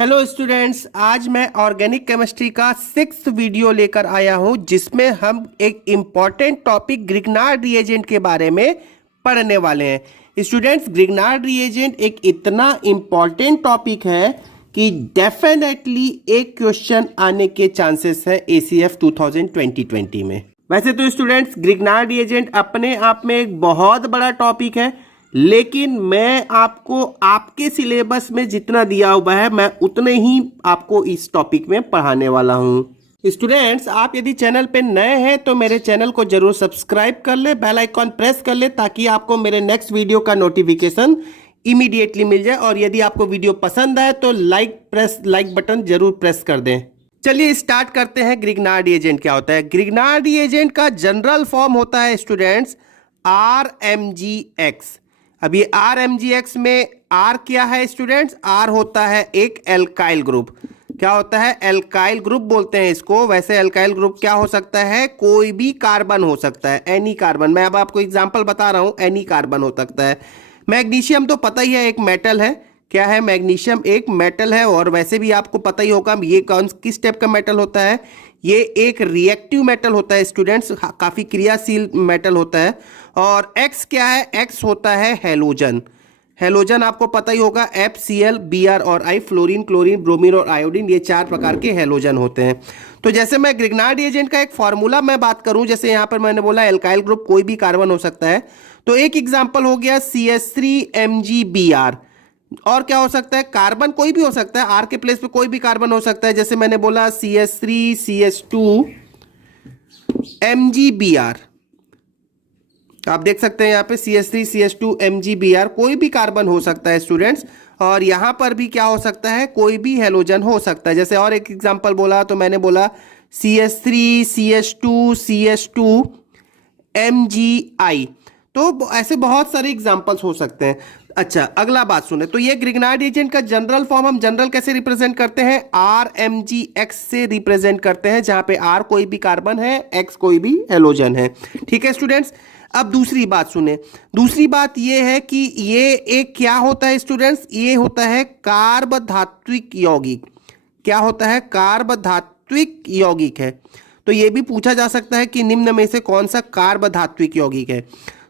Hello students, आज मैं organic chemistry का 6th वीडियो लेकर आया हूं जिसमें हम एक इम्पॉर्टेंट टॉपिक ग्रिग्नार्ड रिएजेंट के बारे में पढ़ने वाले हैं। स्टूडेंट्स, ग्रिग्नार्ड रिएजेंट एक इतना इम्पॉर्टेंट टॉपिक है कि डेफिनेटली एक क्वेश्चन आने के चांसेस हैं ACF 2020 में। वैसे तो स्टूडेंट्स, ग्रिग्नार्ड रिएजेंट अपने आप में एक बहुत बड़ा टॉपिक है, लेकिन मैं आपको आपके सिलेबस में जितना दिया हुआ है मैं उतने ही आपको इस टॉपिक में पढ़ाने वाला हूं। स्टूडेंट्स, आप यदि चैनल पे नए हैं तो मेरे चैनल को जरूर सब्सक्राइब कर ले, बेल आइकॉन प्रेस कर ले ताकि आपको मेरे नेक्स्ट वीडियो का नोटिफिकेशन इमीडिएटली मिल जाए। और यदि आपको वीडियो पसंद आए तो लाइक बटन जरूर प्रेस कर दें। चलिए स्टार्ट करते हैं। ग्रिग्नार्ड रिएजेंट क्या होता है? ग्रिग्नार्ड रिएजेंट का जनरल फॉर्म होता है स्टूडेंट्स RMgX। अब ये RMgX में R क्या है स्टूडेंट्स? R होता है एक एल्काइल ग्रुप। क्या होता है? एल्काइल ग्रुप बोलते हैं इसको। वैसे एल्काइल ग्रुप क्या हो सकता है? कोई भी कार्बन हो सकता है, एनी कार्बन। मैं अब आपको एग्जांपल बता रहा हूं, एनी कार्बन हो सकता है। मैग्नीशियम तो पता ही है एक मेटल है। क्या है? मैग्नीशियम एक मेटल है। और वैसे भी आपको पता ही होगा ये किस टाइप का मेटल होता है। ये एक रिएक्टिव मेटल होता है स्टूडेंट्स, काफी क्रियाशील मेटल होता है। और X क्या है? X होता है हैलोजन। हैलोजन आपको पता ही होगा, FCl, Br और I, फ्लोरीन, क्लोरीन, ब्रोमीन और आयोडीन, ये 4 प्रकार के हैलोजन होते हैं। तो जैसे मैं ग्रिग्नार्ड रिएजेंट का एक फॉर्मूला मैं बात करूं, जैसे यहां पर मैंने बोला एल्काइल ग्रुप कोई भी कार्बन हो सकता है, तो एक एग्जांपल हो गया CH3MgBr। और क्या हो सकता है? कार्बन कोई भी हो सकता है, R के प्लेस पे कोई भी कार्बन हो सकता है। जैसे मैंने बोला CH3CH2MgBr, आप देख सकते हैं यहाँ पे CH3CH2MgBr, कोई भी कार्बन हो सकता है स्टूडेंट्स। और यहाँ पर भी क्या हो सकता है? कोई भी हैलोजन हो सकता है। जैसे और एक एग्जांपल बोला तो मैंने बोला CH3CH2CH2MgI। तो ऐसे बहुत सारे एग्जांपल्स हो सकते हैं। अच्छा, अगला बात सुने। तो ये ग्रिग्नार्ड रिएजेंट का जनरल फॉर्म हम जनरल कैसे रिप्रेजेंट करते हैं? RMgX से रिप्रेजेंट करते हैं, जहां पे R कोई भी कार्बन है, X कोई भी हैलोजन है। ठीक है स्टूडेंट्स। अब दूसरी बात सुने। दूसरी बात ये है कि ये एक क्या होता है स्टूडेंट्स? ये होता है कार्बधात्विक यौगिक। क्या होता है? कार्बधात्विक यौगिक है। तो ये भी पूछा जा सकता है कि निम्न में से कौन सा कार्बधात्विक यौगिक है।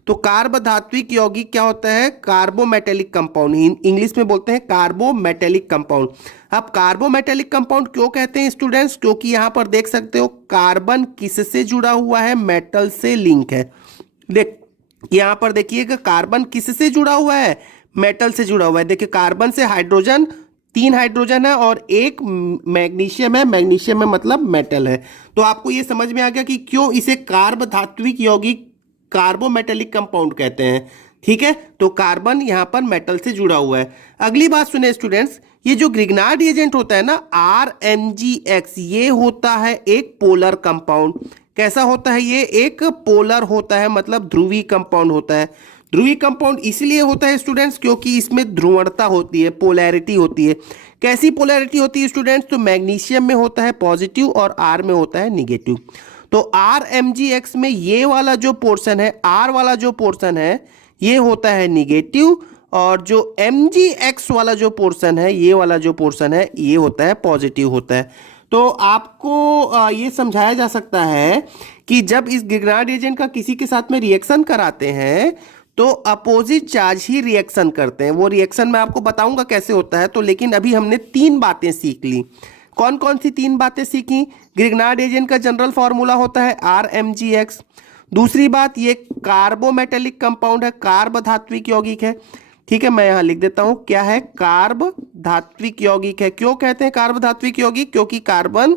तो कार्बधात्विक यौगिक क्या होता है? कार्बोमेटेलिक कंपाउंड, इंग्लिश में बोलते हैं कार्बोमेटेलिक कंपाउंड। अब कार्बोमेटेलिक कंपाउंड क्यों कहते हैं स्टूडेंट्स? क्योंकि यहां पर देख सकते हो कार्बन किससे जुड़ा हुआ है? मेटल से लिंक है। देख यहां पर देखिएगा कार्बन किससे जुड़ा हुआ है? मेटल से जुड़ा हुआ है। देखिए कार्बन से हाइड्रोजन, 3 हाइड्रोजन है और एक मैग्नीशियम है। मैग्नीशियम में मतलब मेटल है। तो आपको ये समझ में आ गया कि क्यों इसे कार्बधात्विक यौगिक, कार्बोमेटेलिक कंपाउंड कहते हैं। ठीक है, तो कार्बन यहां पर मेटल से जुड़ा हुआ है। अगली बात सुने स्टूडेंट्स, ये जो ग्रिग्नार्ड रिएजेंट होता है ना RMgX, ये होता है एक पोलर कंपाउंड। कैसा होता है? ये एक पोलर होता है, मतलब ध्रुवी कंपाउंड होता है। ध्रुवी कंपाउंड इसलिए होता है स्टूडेंट्स क्योंकि इसमें ध्रुवणता होती है, पोलैरिटी होती है। कैसी पोलैरिटी होती है स्टूडेंट्स? तो मैग्नीशियम में होता है पॉजिटिव और R में होता है निगेटिव। तो RMgX में ये वाला जो पोर्शन है, R वाला जो पोर्शन है, ये होता है निगेटिव, और जो MgX वाला जो पोर्शन है, ये वाला जो पोर्शन है, ये होता है पॉजिटिव होता है। तो आपको ये समझाया जा सकता है कि जब इस ग्रिग्नार्ड रिएजेंट का किसी के साथ में रिएक्शन कराते हैं तो अपोजिट चार्ज ही रिएक्शन करते हैं। वो रिएक्शन मैं आपको बताऊंगा कैसे होता है। तो लेकिन अभी हमने 3 बातें सीख ली। कौन कौन सी 3 बातें सीखी? ग्रिग्नार्ड रिएजेंट का जनरल फॉर्मूला होता है RMgX। दूसरी बात, ये कार्बोमेटेलिक कंपाउंड है, कार्बधात्विक यौगिक है। ठीक है, मैं यहां लिख देता हूं क्या है? कार्बधात्विक यौगिक है। क्यों कहते हैं कार्बधात्विक यौगिक? क्योंकि कार्बन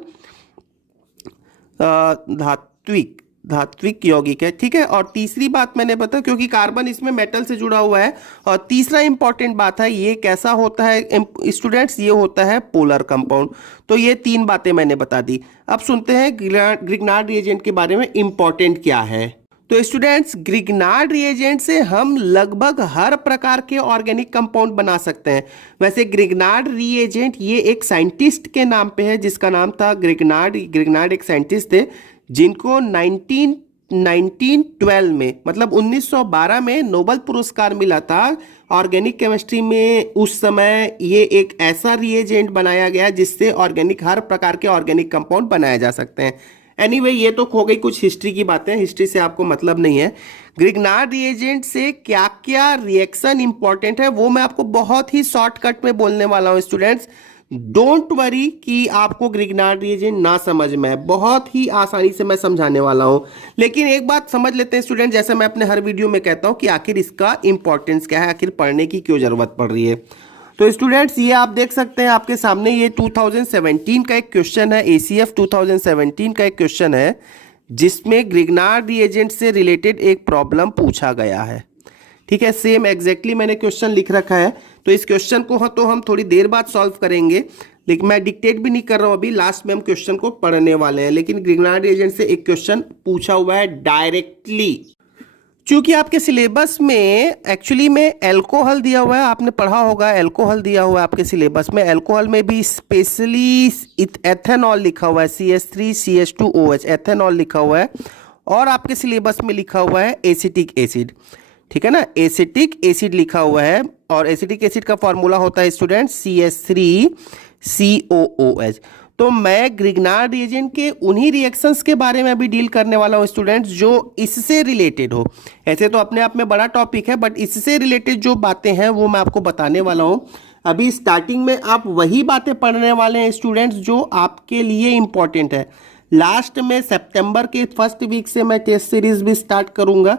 धात्विक यौगिक है। ठीक है, और तीसरी बात मैंने बताया क्योंकि कार्बन इसमें मेटल से जुड़ा हुआ है। और तीसरा इंपॉर्टेंट बात है, ये कैसा होता है स्टूडेंट्स? ये होता है पोलर कंपाउंड। तो ये 3 बातें मैंने बता दी। अब सुनते हैं ग्रिग्नार्ड रिएजेंट के बारे में इंपॉर्टेंट क्या है। तो स्टूडेंट्स, ग्रिग्नार्ड रिएजेंट से हम लगभग हर प्रकार के ऑर्गेनिक कंपाउंड बना सकते हैं। वैसे ग्रिग्नार्ड रिएजेंट ये एक साइंटिस्ट के नाम पे है जिसका नाम था ग्रिग्नार्ड। ग्रिग्नार्ड एक साइंटिस्ट थे जिनको 1912 में, मतलब 1912 में नोबेल पुरस्कार मिला था ऑर्गेनिक केमिस्ट्री में। उस समय ये एक ऐसा रिएजेंट बनाया गया जिससे ऑर्गेनिक, हर प्रकार के ऑर्गेनिक कंपाउंड बनाए जा सकते हैं। एनीवे ये तो हो गई कुछ हिस्ट्री की बातें, हिस्ट्री से आपको मतलब नहीं है। ग्रिग्नार्ड रिएजेंट से क्या क्या रिएक्शन इंपॉर्टेंट है वो मैं आपको बहुत ही शॉर्टकट में बोलने वाला हूं स्टूडेंट्स। डोंट वरी कि आपको ग्रिग्नार्ड रिएजेंट ना समझ में आए, बहुत ही आसानी से मैं समझाने वाला हूं। लेकिन एक बात समझ लेते हैं स्टूडेंट, जैसे मैं अपने हर वीडियो में कहता हूं कि आखिर इसका इंपॉर्टेंस क्या है, आखिर पढ़ने की क्यों जरूरत पड़ रही है। तो स्टूडेंट्स ये आप देख सकते हैं आपके सामने, ये 2017 का एक क्वेश्चन है, ACF 2017 का एक क्वेश्चन है जिसमें ग्रिग्नार्ड रिएजेंट से रिलेटेड एक प्रॉब्लम पूछा गया है। ठीक है, सेम एग्जैक्टली मैंने क्वेश्चन लिख रखा है। तो इस क्वेश्चन को तो हम थोड़ी देर बाद सॉल्व करेंगे, लेकिन मैं डिक्टेट भी नहीं कर रहा हूं अभी, लास्ट में हम क्वेश्चन को पढ़ने वाले हैं। लेकिन ग्रिग्नार्ड रिएजेंट से एक क्वेश्चन पूछा हुआ है डायरेक्टली। चूंकि आपके सिलेबस में एक्चुअली में एल्कोहल दिया हुआ है, आपने पढ़ा होगा एल्कोहल दिया हुआ है आपके सिलेबस में। एल्कोहल में भी स्पेशली एथेनॉल लिखा हुआ है, CH3CH2OH एथेनॉल लिखा हुआ है। और आपके सिलेबस में लिखा हुआ है एसिटिक एसिड, ठीक है ना, एसिटिक एसिड लिखा हुआ है। और एसिटिक एसिड का फॉर्मूला होता है स्टूडेंट CH3COOH। तो मैं ग्रिग्नार्ड रिएजेंट के उन्हीं रिएक्शंस के बारे में अभी डील करने वाला हूं स्टूडेंट्स जो इससे रिलेटेड हो। ऐसे तो अपने आप में बड़ा टॉपिक है, बट इससे रिलेटेड जो बातें हैं वो मैं आपको बताने वाला हूं। अभी स्टार्टिंग में आप वही बातें पढ़ने वाले हैं स्टूडेंट्स जो आपके लिए इंपॉर्टेंट है। लास्ट में सितंबर के फर्स्ट वीक से मैं टेस्ट सीरीज भी स्टार्ट करूंगा,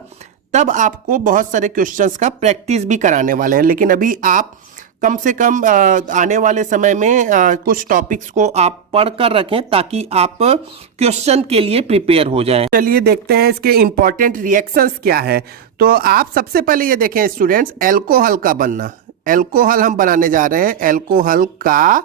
तब आपको बहुत सारे क्वेश्चंस का प्रैक्टिस भी कराने वाले हैं। लेकिन अभी आप कम से कम आने वाले समय में कुछ टॉपिक्स को आप पढ़ कर रखें ताकि आप क्वेश्चन के लिए प्रिपेयर हो जाएं। चलिए देखते हैं इसके इंपॉर्टेंट रिएक्शंस क्या है। तो आप सबसे पहले ये देखें स्टूडेंट्स, एल्कोहल का बनना, एल्कोहल हम बनाने जा रहे हैं, एल्कोहल का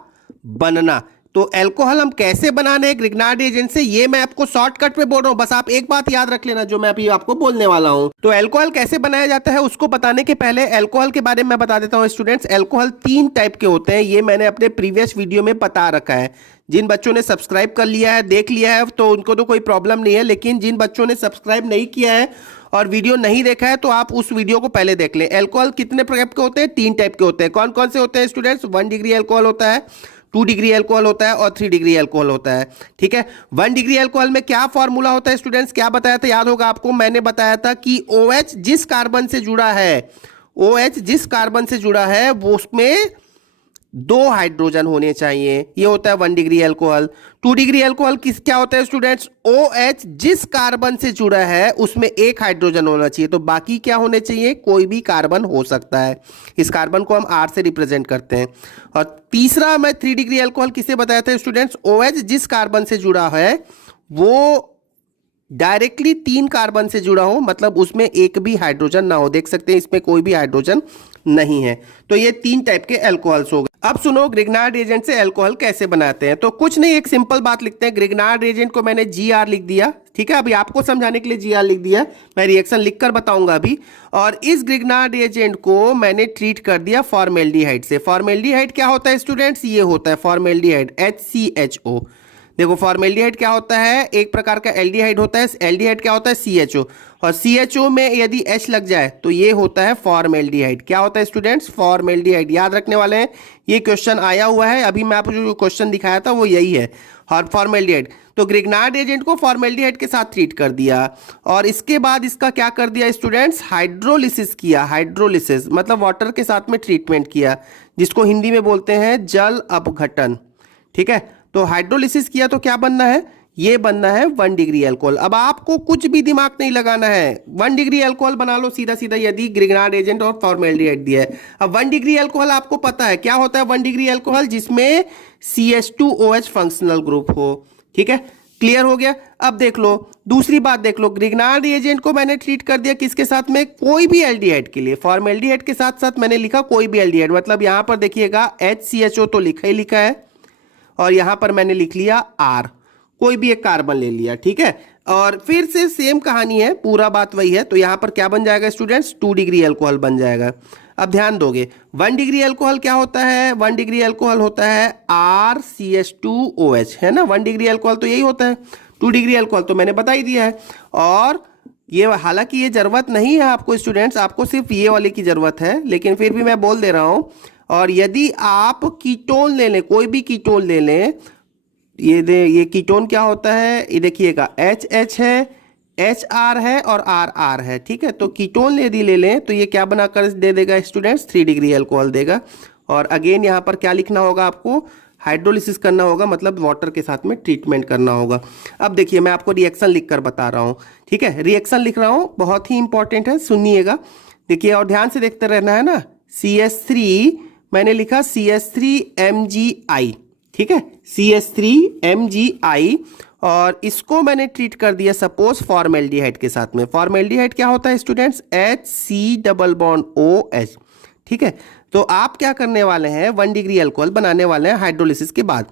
बनना। तो एल्कोहल हम कैसे बनाने हैं ग्रिग्नार्ड रिएजेंट से, ये मैं आपको शॉर्टकट में बोल रहा हूं, बस आप एक बात याद रख लेना जो मैं अभी आपको बोलने वाला हूं। तो एल्कोहल कैसे बनाया जाता है उसको बताने के पहले एल्कोहल के बारे में बता देता हूं स्टूडेंट्स। एल्कोहल 3 टाइप के होते हैं, ये मैंने अपने प्रीवियस वीडियो में बता रखा है। जिन बच्चों ने सब्सक्राइब कर लिया है, देख लिया है, तो उनको तो कोई प्रॉब्लम नहीं है। लेकिन जिन बच्चों ने सब्सक्राइब नहीं किया है और वीडियो नहीं देखा है तो आप उस वीडियो को पहले देख लें। एल्कोहल कितने टाइप के होते हैं? 3 टाइप के होते हैं। कौन कौन से होते हैं स्टूडेंट्स? 1 डिग्री एल्कोहल होता है, 2 डिग्री एल्कोहल होता है और 3 डिग्री एल्कोहल होता है। ठीक है, 1 डिग्री एल्कोहल में क्या फॉर्मूला होता है स्टूडेंट्स? क्या बताया था, याद होगा आपको, मैंने बताया था कि OH जिस कार्बन से जुड़ा है, OH जिस कार्बन से जुड़ा है वो उसमें 2 हाइड्रोजन होने चाहिए, ये होता है 1 डिग्री एल्कोहल। 2 डिग्री एल्कोहल किस क्या होता है स्टूडेंट्स? OH जिस कार्बन से जुड़ा है उसमें 1 हाइड्रोजन होना चाहिए, तो बाकी क्या होने चाहिए? कोई भी कार्बन हो सकता है। इस कार्बन को हम R से रिप्रेजेंट करते हैं। और तीसरा मैं 3 डिग्री एल्कोहल किसे बताया था स्टूडेंट्स? OH जिस कार्बन से जुड़ा है वो डायरेक्टली 3 कार्बन से जुड़ा हो, मतलब उसमें एक भी हाइड्रोजन ना हो। देख सकते हैं इसमें कोई भी हाइड्रोजन नहीं है। तो ये 3 टाइप के एल्कोहल्स हो गए। अब सुनो ग्रिग्नार्ड रिएजेंट से एल्कोहल कैसे बनाते हैं। तो कुछ नहीं, एक सिंपल बात लिखते हैं। ग्रिग्नार्ड रिएजेंट को मैंने GR लिख दिया, ठीक है, अभी आपको समझाने के लिए GR लिख दिया, मैं रिएक्शन लिखकर बताऊंगा अभी। और इस ग्रिग्नार्ड रिएजेंट को मैंने ट्रीट कर दिया फॉर्मेल्डिहाइड से। फॉर्मेल्डिहाइड क्या होता है स्टूडेंट्स? ये होता है फॉर्मेल्डिहाइड, HCHO। देखो फॉर्मेल्डिहाइड क्या होता है? एक प्रकार का एल्डिहाइड होता है। एल्डिहाइड क्या होता है? CHO। और CHO में यदि H लग जाए तो ये होता है फॉर्मेल्डिहाइड। क्या होता है स्टूडेंट्स? फॉर्मेल्डिहाइड। याद रखने वाले हैं, ये क्वेश्चन आया हुआ है, अभी मैं आपको जो क्वेश्चन दिखाया था वो यही है, और फॉर्मेल्डिहाइड। तो ग्रिग्नार्ड रिएजेंट को फॉर्मेल्डिहाइड के साथ ट्रीट कर दिया और इसके बाद इसका क्या कर दिया स्टूडेंट्स? हाइड्रोलिसिस किया। हाइड्रोलिसिस मतलब वाटर के साथ में ट्रीटमेंट किया, जिसको हिंदी में बोलते हैं जल अपघटन। ठीक है, तो हाइड्रोलिसिस किया तो क्या बनना है? ये बनना है 1 डिग्री एल्कोहल। अब आपको कुछ भी दिमाग नहीं लगाना है, 1 डिग्री एल्कोहल बना लो सीधा सीधा, यदि ग्रिग्नार्ड रिएजेंट और फॉर्मेल्डिहाइड दिया है। अब 1 डिग्री एल्कोहल आपको पता है क्या होता है? 1 डिग्री एल्कोहल जिसमें CH2OH फंक्शनल ग्रुप हो। ठीक है, क्लियर हो गया। अब देख लो दूसरी बात, देख लो ग्रिग्नार्ड रिएजेंट को मैंने ट्रीट कर दिया किसके साथ में? कोई भी एल्डिहाइड के लिए। फॉर्मेल्डिहाइड के साथ साथ मैंने लिखा कोई भी एल्डिहाइड, मतलब यहां पर देखिएगा HCHO तो लिखा ही लिखा है और यहां पर मैंने लिख लिया R, कोई भी एक कार्बन ले लिया। ठीक है, और फिर से सेम कहानी है, पूरा बात वही है। तो यहां पर क्या बन जाएगा स्टूडेंट्स? 2 डिग्री एल्कोहल बन जाएगा। अब ध्यान दोगे 1 डिग्री एल्कोहल क्या होता है? 1 डिग्री एल्कोहल होता है RCH2OH, है ना। 1 डिग्री एल्कोहल तो यही होता है। 2 डिग्री एल्कोहल तो मैंने बता ही दिया है। और ये हालांकि ये जरूरत नहीं है आपको स्टूडेंट्स, आपको सिर्फ ये वाले की जरूरत है, लेकिन फिर भी मैं बोल दे रहा हूं। और यदि आप कीटोन ले लें, कोई भी कीटोन ले लें, ये कीटोन क्या होता है, ये देखिएगा एच है, एच आर है और आर आर है, ठीक है। तो कीटोन यदि ले लें तो ये क्या बनाकर दे देगा स्टूडेंट्स, 3 डिग्री अल्कोहल देगा। और अगेन यहाँ पर क्या लिखना होगा आपको, हाइड्रोलिसिस करना होगा, मतलब वाटर के साथ में ट्रीटमेंट करना होगा। अब देखिए मैं आपको रिएक्शन लिखकर बता रहा हूँ, ठीक है। रिएक्शन लिख रहा हूँ, बहुत ही इंपॉर्टेंट है, सुनिएगा। देखिए और ध्यान से देखते रहना है ना। CH3 मैंने लिखा CH3MgI, ठीक है, CH3MgI, और इसको मैंने ट्रीट कर दिया सपोज फॉर्मेल्डिहाइड के साथ में। फॉर्मेल्डिहाइड क्या होता है स्टूडेंट्स, HC+OH, ठीक है। तो आप क्या करने वाले हैं, 1 डिग्री अल्कोहल बनाने वाले हैं हाइड्रोलिसिस के बाद।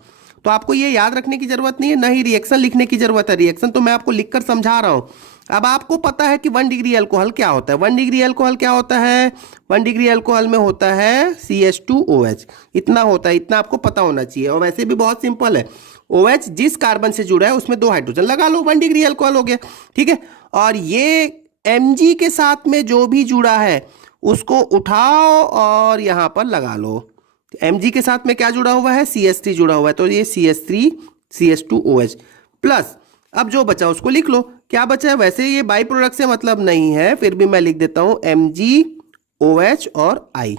तो आपको ये याद रखने की जरूरत नहीं है, ना ही रिएक्शन लिखने की जरूरत है, रिएक्शन तो मैं आपको लिखकर समझा रहा हूं। अब आपको पता है कि 1 डिग्री अल्कोहल क्या होता है। 1 डिग्री अल्कोहल क्या होता है, 1 डिग्री अल्कोहल में होता है CH2OH, इतना होता है, इतना आपको पता होना चाहिए। और वैसे भी बहुत सिंपल है, OH जिस कार्बन से जुड़ा है उसमें 2 हाइड्रोजन लगा लो, 1 डिग्री अल्कोहल हो गया, ठीक है। और ये Mg के साथ में जो भी जुड़ा है उसको उठाओ और यहां पर लगा लो। Mg के साथ में क्या जुड़ा हुआ है, CH3 जुड़ा हुआ है, तो ये CH3 CH2OH प्लस, अब जो बचा उसको लिख लो, क्या बचा है। वैसे ये बाई प्रोडक्ट से मतलब नहीं है, फिर भी मैं लिख देता हूं MgOH और I।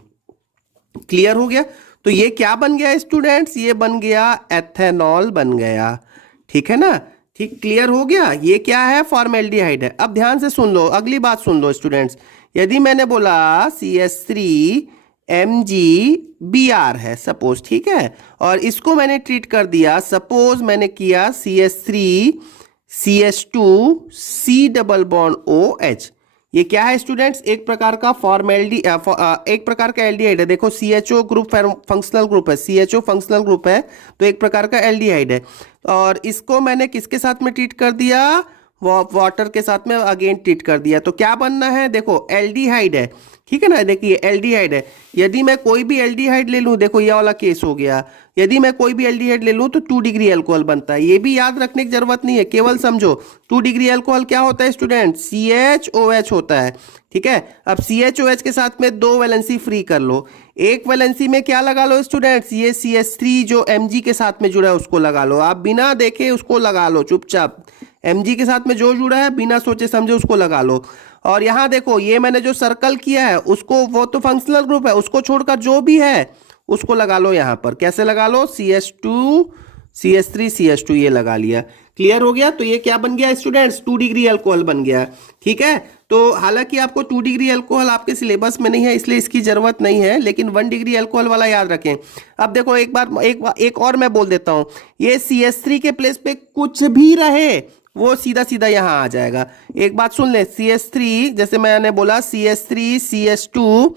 क्लियर हो गया। तो ये क्या बन गया स्टूडेंट्स, ये बन गया एथेनॉल बन गया, ठीक है ना, ठीक, क्लियर हो गया। ये क्या है, फॉर्मेल्डिहाइड है। अब ध्यान से सुन लो, अगली बात सुन लो स्टूडेंट्स। यदि मैंने बोला CH3MgBr है सपोज, ठीक है, और इसको मैंने ट्रीट कर दिया, सपोज मैंने किया CH3CH2C+OH। ये क्या है स्टूडेंट्स, एक प्रकार का एक प्रकार का एल्डिहाइड है। देखो CHO ग्रुप फंक्शनल ग्रुप है, CHO फंक्शनल ग्रुप है, तो एक प्रकार का एल्डिहाइड है। और इसको मैंने किसके साथ में ट्रीट कर दिया, वाटर के साथ में अगेन ट्रीट कर दिया। तो क्या बनना है, देखो एल्डिहाइड है, ठीक है ना, देखिए एल्डिहाइड है। यदि मैं कोई भी एल्डिहाइड ले लूं, देखो ये वाला केस हो गया, यदि मैं कोई भी एल्डिहाइड ले लूं तो 2 डिग्री अल्कोहल बनता है। ये भी याद रखने की जरूरत नहीं है, केवल समझो 2 डिग्री अल्कोहल क्या होता है स्टूडेंट, CHOH होता है, ठीक है। अब CHOH के साथ में 2 वैलेंसी फ्री कर लो, एक वैलेंसी में क्या लगा लो स्टूडेंट्स, ये CH3 जो Mg के साथ में जुड़ा है उसको लगा लो, आप बिना देखे उसको लगा लो चुपचाप। Mg के साथ में जो जुड़ा है बिना सोचे समझे उसको लगा लो। और यहां देखो ये मैंने जो सर्कल किया है उसको, वो तो फंक्शनल ग्रुप है, उसको छोड़कर जो भी है उसको लगा लो यहां पर। कैसे लगा लो, CH2 CH3 CH2 ये लगा लिया। क्लियर हो गया। तो ये क्या बन गया स्टूडेंट्स, 2 डिग्री अल्कोहल बन गया, ठीक है। तो हालांकि आपको 2 डिग्री अल्कोहल आपके सिलेबस में नहीं है इसलिए इसकी जरूरत नहीं है, लेकिन 1 डिग्री अल्कोहल वाला याद रखें। अब देखो एक और मैं बोल देता हूं, ये CH3 के प्लेस पे कुछ भी रहे वो सीधा सीधा यहां आ जाएगा। एक बात सुन ले, CH3 जैसे मैंने बोला CH3 CH2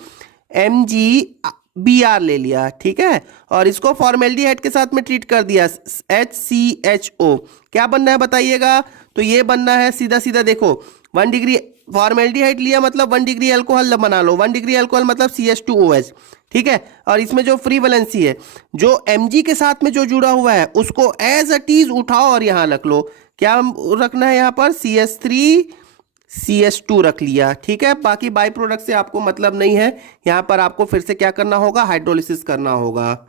MgBr ले लिया, ठीक है, और इसको फॉर्मेल्डिहाइड के साथ में ट्रीट कर दिया, HCHO। क्या बनना है बताइएगा, तो ये बनना है सीधा सीधा, देखो 1 डिग्री फॉर्मेल्डिहाइड लिया मतलब 1 डिग्री अल्कोहल बना लो, 1 डिग्री अल्कोहल मतलब CH2OH, ठीक है। और इसमें जो फ्री वैलेंसी है, जो Mg के साथ में जो जुड़ा हुआ है उसको एज इट इज उठाओ और यहां रख लो। क्या रखना है यहां पर, CH3 CH2 रख लिया, ठीक है। बाकी बाई प्रोडक्ट से आपको मतलब नहीं है, यहां पर आपको फिर से क्या करना होगा, हाइड्रोलिसिस करना होगा।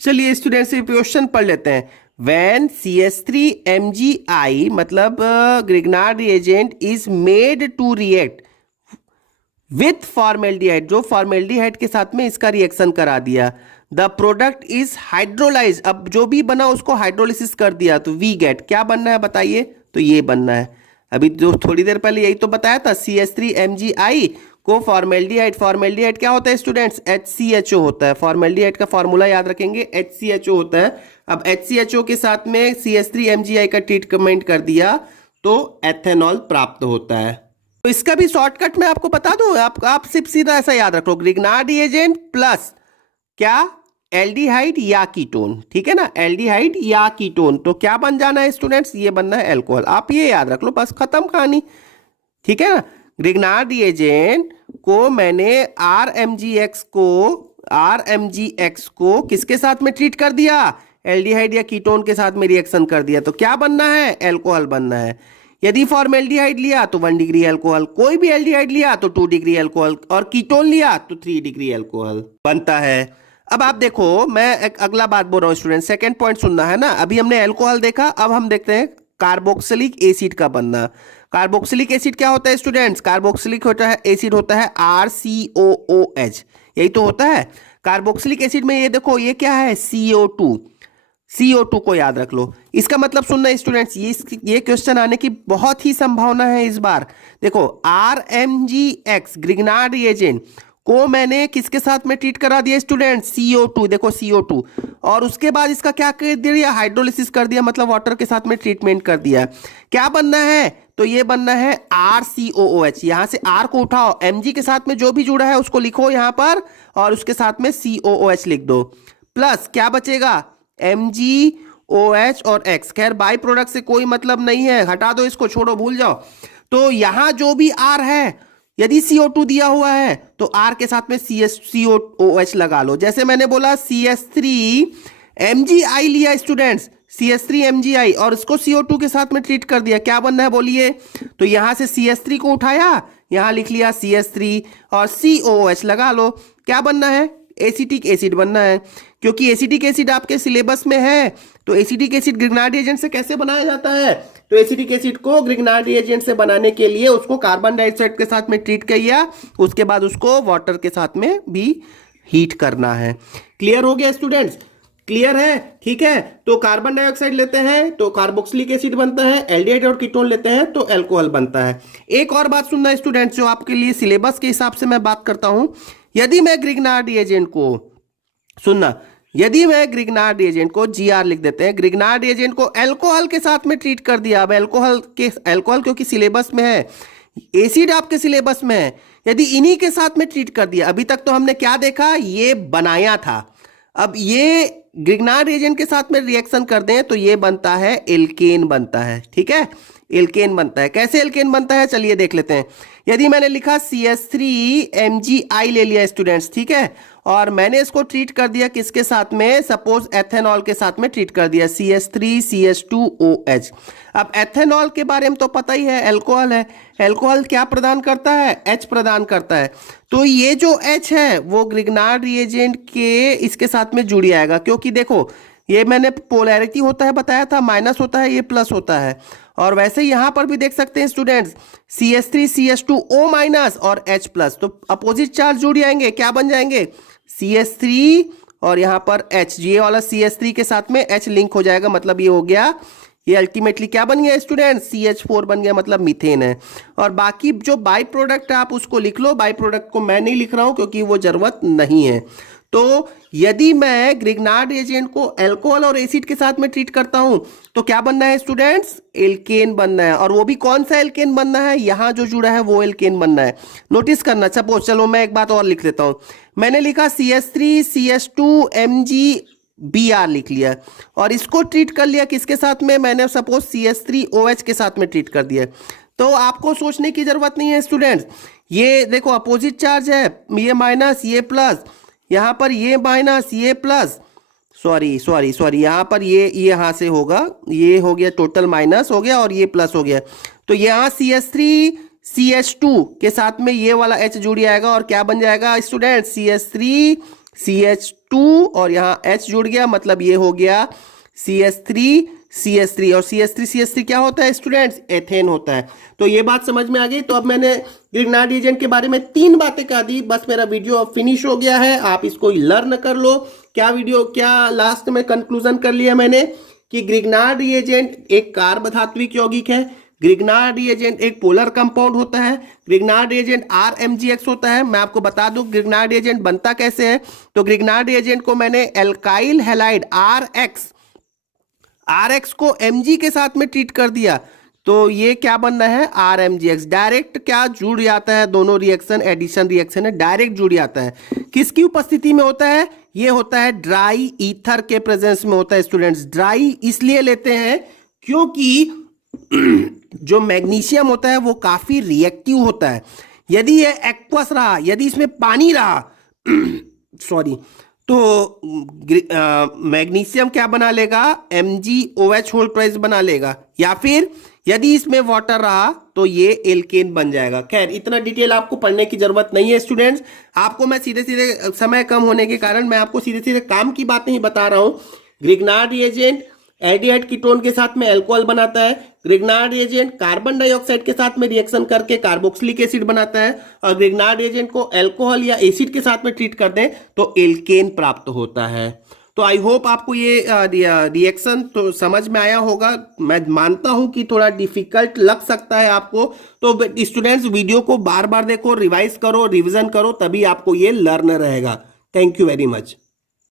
चलिए स्टूडेंट्स क्वेश्चन पढ़ लेते हैं। When CH3MgI मतलब Grignard reagent is made to react with formaldehyde, जो फॉर्मेल्डिहाइड के साथ में इसका रिएक्शन करा दिया, द प्रोडक्ट इज हाइड्रोलाइज, अब जो भी बना उसको हाइड्रोलिसिस कर दिया, तो वी गेट, क्या बनना है बताइए, तो ये बनना है। अभी जो थोड़ी देर पहले यही तो बताया था, CH3MgI को फॉर्मेल्डिहाइड, फॉर्मेल्डिहाइड क्या होता है स्टूडेंट्स, HCHO होता है। फॉर्मेल्डिहाइड का फॉर्मूला याद रखेंगे, HCHO होता है। अब HCHO के साथ में CH3MgI का ट्रीटमेंट कर दिया तो एथेनॉल प्राप्त होता है। तो इसका भी शॉर्टकट मैं आपको बता दूं, आप सिर्फ सीधा ऐसा याद रखो, ग्रिग्नार्ड रिएजेंट प्लस क्या, एल्डिहाइड या कीटोन, ठीक है ना, एल्डिहाइड या कीटोन। तो क्या बन जाना है स्टूडेंट्स, ये बनना है अल्कोहल। आप ये याद रख लो, बस खत्म कहानी, ठीक है ना। ग्रिग्नार्ड रिएजेंट को मैंने RMgX को किसके साथ में ट्रीट कर दिया, एल्डिहाइड या कीटोन के साथ में रिएक्शन कर दिया, तो क्या बनना है, अल्कोहल बनना है। यदि फॉर्मेल्डिहाइड लिया तो 1 डिग्री अल्कोहल, कोई भी एल्डिहाइड लिया तो 2 डिग्री अल्कोहल, और कीटोन लिया तो 3 डिग्री अल्कोहल बनता है। अब आप देखो, मैं एक अगला बात बोल रहा हूँ स्टूडेंट, सेकंड पॉइंट सुनना है ना। अभी हमने अल्कोहल देखा, अब हम देखते हैं कार्बोक्सिलिक एसिड का बनना। कार्बोक्सिलिक एसिड क्या होता है स्टूडेंट्स? कार्बोक्सिलिक होता है एसिड होता है RCOOH, यही तो होता है कार्बोक्सिलिक एसिड में। ये देखो, ये क्या है? CO2। CO2 को याद रख लो। इसका मतलब सुनना स्टूडेंट्स, ये क्वेश्चन आने की बहुत ही संभावना है इस बार। देखो, RMGX ग्रिग्नार्ड रिएजेंट को मैंने किसके साथ में ट्रीट करा दिया स्टूडेंट्स? CO2। देखो CO2, और उसके बाद इसका क्या कर दिया? हाइड्रोलिसिस कर दिया, मतलब वाटर के साथ में ट्रीटमेंट कर दिया। क्या बनना है? तो ये बनना है RCOOH। यहां से R को उठाओ, Mg के साथ में जो भी जुड़ा है उसको लिखो यहां पर, और उसके साथ में COOH लिख दो, प्लस क्या बचेगा? MgOH और X। खैर बाई प्रोडक्ट से कोई मतलब नहीं है, हटा दो इसको, छोड़ो, भूल जाओ। तो यहां जो भी R है, यदि CO2 दिया हुआ है तो R के साथ में COOH लगा लो। जैसे मैंने बोला CH3MgI लिया स्टूडेंट्स, CH3MgI, और इसको CO2 के साथ में ट्रीट कर दिया। क्या बनना है बोलिए? तो यहां से CH3 को उठाया, यहां लिख लिया CH3 और COOH लगा लो। क्या बनना है? एसिटिक एसिड बनना है। क्योंकि एसिटिक एसिड आपके सिलेबस में है, तो एसिटिक एसिड ग्रिग्नार्ड रिएजेंट से कैसे बनाया जाता है? तो एसिटिक एसिड को ग्रिग्नार्ड रिएजेंट से बनाने के लिए उसको कार्बन डाइऑक्साइड के साथ में ट्रीट किया, उसके बाद उसको वाटर के साथ में भी हीट करना है। क्लियर हो गया स्टूडेंट्स? क्लियर है? ठीक है, तो कार्बन डाइऑक्साइड लेते हैं तो कार्बोक्सिलिक एसिड बनता है, एल्डिहाइड और कीटोन लेते हैं तो अल्कोहल बनता है। एक और बात सुनना स्टूडेंट्स, जो आपके लिए सिलेबस के हिसाब से मैं बात करता हूं। यदि मैं ग्रिग्नार्ड रिएजेंट को, सुनना, यदि मैं ग्रिग्नार्ड रिएजेंट को GR लिख देते हैं, ग्रिग्नार्ड रिएजेंट को अल्कोहल के साथ में ट्रीट कर दिया। अब अल्कोहल क्योंकि सिलेबस में है, एसिड आपके सिलेबस में है, यदि इन्हीं के साथ में ट्रीट कर दिया। अभी तक तो हमने क्या देखा? ये बनाया था। अब ये ग्रिग्नार्ड रिएजेंट के साथ में रिएक्शन कर दें तो ये बनता है एल्केन बनता है। ठीक है, एल्केन बनता है। कैसे एल्केन बनता है चलिए देख लेते हैं। यदि मैंने लिखा CH3MgI ले लिया स्टूडेंट्स, ठीक है, और मैंने इसको ट्रीट कर दिया किसके साथ में? सपोज एथेनॉल के साथ में ट्रीट कर दिया, CH3CH2OH। अब एथेनॉल के बारे में तो पता ही है, अल्कोहल है। अल्कोहल क्या प्रदान करता है? H प्रदान करता है। तो ये जो H है वो ग्रिग्नार्ड रिएजेंट के इसके साथ में जुड़ आएगा, क्योंकि देखो ये मैंने पोलैरिटी होता है बताया था, माइनस होता है, ये प्लस होता है। और वैसे यहां पर भी देख सकते हैं स्टूडेंट्स, CH3CH2O माइनस और H प्लस, तो अपोजिट चार्ज जुड़ जाएंगे, क्या बन जाएंगे? CH3 और यहां पर H, ये वाला CH3 के साथ में H लिंक हो जाएगा, मतलब ये हो गया, ये अल्टीमेटली क्या बन गया स्टूडेंट? CH4 बन गया, मतलब मीथेन है। और बाकी जो बाई प्रोडक्ट है आप उसको लिख लो, बाई प्रोडक्ट को मैं नहीं लिख रहा हूं क्योंकि वो जरूरत नहीं है। तो यदि मैं ग्रिग्नार्ड रिएजेंट को अल्कोहल और एसिड के साथ में ट्रीट करता हूं तो क्या बनना है स्टूडेंट्स? एल्केन बनना है। और वो भी कौन सा एल्केन बनना है? यहां जो जुड़ा है वो एल्केन बनना है। नोटिस करना। सपोज, चलो मैं एक बात और लिख लेता हूं। मैंने लिखा CH3CH2MgBr लिख लिया, और इसको ट्रीट कर लिया किसके साथ में? मैंने सपोज CH3OH के साथ में ट्रीट कर दिया। तो आपको सोचने की जरूरत नहीं है स्टूडेंट्स। ये देखो अपोजिट चार्ज है, ये माइनस ये प्लस, यहां पर ये माइनस ये प्लस, सॉरी यहां पर ये यहां से होगा, ये हो गया टोटल माइनस हो गया और ये प्लस हो गया। तो यहां CH3CH2 के साथ में ये वाला H जुड़ जाएगा और क्या बन जाएगा स्टूडेंट? CH3CH2 और यहाँ H जुड़ गया, मतलब ये हो गया CH3CH3, और CH3CH3 क्या होता है स्टूडेंट्स? एथेन होता है। तो ये बात समझ में आ गई। तो अब मैंने ग्रिग्नार्ड रिएजेंट के बारे में 3 बातें कह दी, बस मेरा वीडियो अब फिनिश हो गया है। आप इसको लर्न कर लो। क्या लास्ट में कंक्लूजन कर लिया मैंने कि ग्रिग्नार्ड रिएजेंट एक कार्बधात्विक यौगिक है, ग्रिग्नार्ड रिएजेंट एक पोलर कंपाउंड होता है, ग्रिग्नार्ड रिएजेंट RMGX होता है। मैं आपको बता दूं ग्रिग्नार्ड रिएजेंट बनता कैसे है। तो ग्रिग्नार्ड रिएजेंट को मैंने एल्काइल हैलाइड RX को Mg के साथ में ट्रीट कर दिया, तो ये क्या बनना है? RMGX। डायरेक्ट क्या जुड़ जाता है, दोनों रिएक्शन एडिशन रिएक्शन है, डायरेक्ट जुड़ जाता है। किसकी उपस्थिति में होता है? ये होता है ड्राई ईथर के प्रेजेंस में होता है स्टूडेंट्स। ड्राई इसलिए लेते हैं क्योंकि जो मैग्नीशियम होता है वो काफी रिएक्टिव होता है। यदि ये एक्वस रहा, यदि इसमें पानी रहा तो मैग्नीशियम क्या बना लेगा? MgOH होल ट्वाइस बना लेगा, या फिर यदि इसमें वाटर रहा तो ये एल्केन बन जाएगा। खैर इतना डिटेल आपको पढ़ने की जरूरत नहीं है स्टूडेंट्स, आपको मैं सीधे सीधे समय कम होने के कारण मैं आपको सीधे सीधे काम की बातें ही बता रहा हूं। ग्रिग्नार्ड रिएजेंट एल्डिहाइड कीटोन के साथ में अल्कोहल बनाता है। ग्रिग्नार्ड रिएजेंट कार्बन डाइऑक्साइड के साथ में रिएक्शन करके कार्बोक्सिलिक एसिड बनाता है, और ग्रिग्नार्ड रिएजेंट को अल्कोहल या एसिड के साथ में ट्रीट कर दें तो एल्केन प्राप्त होता है। तो आई होप आपको ये रिएक्शन तो समझ में आया होगा। मैं मानता हूं कि थोड़ा डिफिकल्ट लग सकता है आपको, तो स्टूडेंट्स वीडियो को बार बार देखो, रिवाइज करो, रिवीजन करो, तभी आपको ये लर्न रहेगा। Thank you very much.